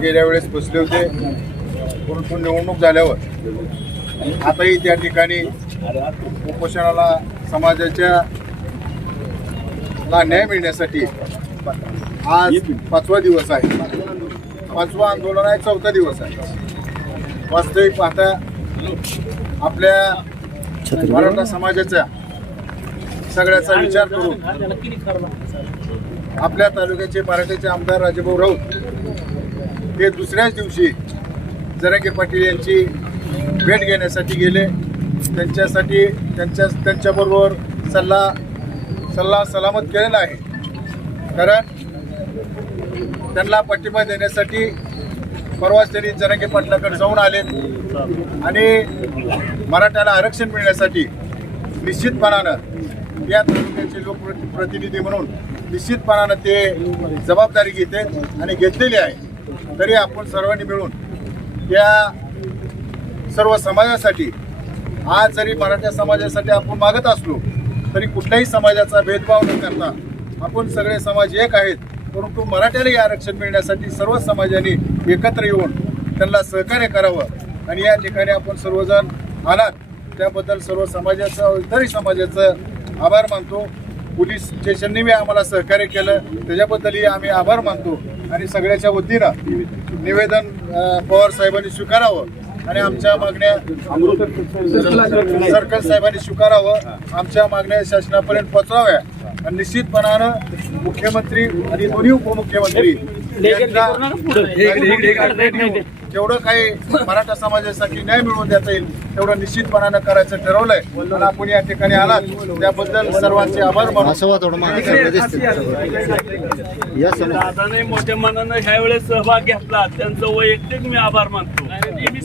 गेल्या वेळेस बसले होते परंतु निवडणूक झाल्यावर आताही त्या ठिकाणी उपोषणाला समाजाच्या ला न्याय मिळण्यासाठी आज पाचवा दिवस आहे पाचवा आंदोलन आहे चौथा दिवस आहे वास्तविक पाहता आपल्या मराठा समाजाच्या सगळ्याचा विचार करून आपल्या तालुक्याचे मराठ्याचे आमदार राजेभाऊ राऊत हे दुसऱ्याच दिवशी जरंगे पाटील यांची भेट घेण्यासाठी गेले त्यांच्यासाठी त्यांच्या त्यांच्याबरोबर सल्ला सल्ला सलामत केलेला आहे कारण त्यांना पाठिंबा देण्यासाठी परवाच त्यांनी जरंगे पाटलाकडे जाऊन आले आणि मराठ्याला आरक्षण मिळण्यासाठी निश्चितपणानं या तालुक्याचे प्रतिनिधी म्हणून निश्चितपणानं ते जबाबदारी घेते आणि घेतलेली आहे तरी आपण सर्वांनी मिळून या सर्व समाजासाठी आज जरी मराठा समाजासाठी आपण मागत असलो तरी कुठल्याही समाजाचा भेदभाव न करता आपण सगळे समाज एक आहेत परंतु मराठ्याला आरक्षण मिळण्यासाठी सर्व समाजाने एकत्र येऊन त्यांना सहकार्य करावं आणि या ठिकाणी आपण सर्वजण आलात त्याबद्दल सर्व समाजाचं इतरही समाजाचं आभार मानतो पोलीस स्टेशननी बी आम्हाला सहकार्य केलं त्याच्याबद्दलही आम्ही आभार मानतो आणि सगळ्याच्या वतीनं निवेदन पवार साहेबांनी स्वीकारावं आणि आमच्या मागण्या सर्कल साहेबांनी स्वीकारावं आमच्या मागण्या शासनापर्यंत पोचवाव्या आणि निश्चितपणानं मुख्यमंत्री आणि दोन्ही उपमुख्यमंत्री जेवढं काही मराठा समाजासाठी न्याय मिळवून देता येईल तेवढं निश्चितपणानं करायचं ठरवलंय आपण या ठिकाणी आलात त्याबद्दल सर्वांचे आभार मानतो दादाने मोठ्या मनानं ह्यावेळेस सहभाग घेतला त्यांचं वैयक्तिक मी आभार मानतो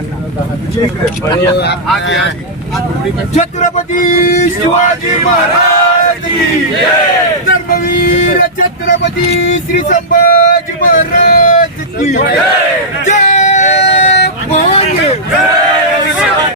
छत्रपती शिवाजी महाराज धर्मवीर छत्रपती श्री संभाजी महाराज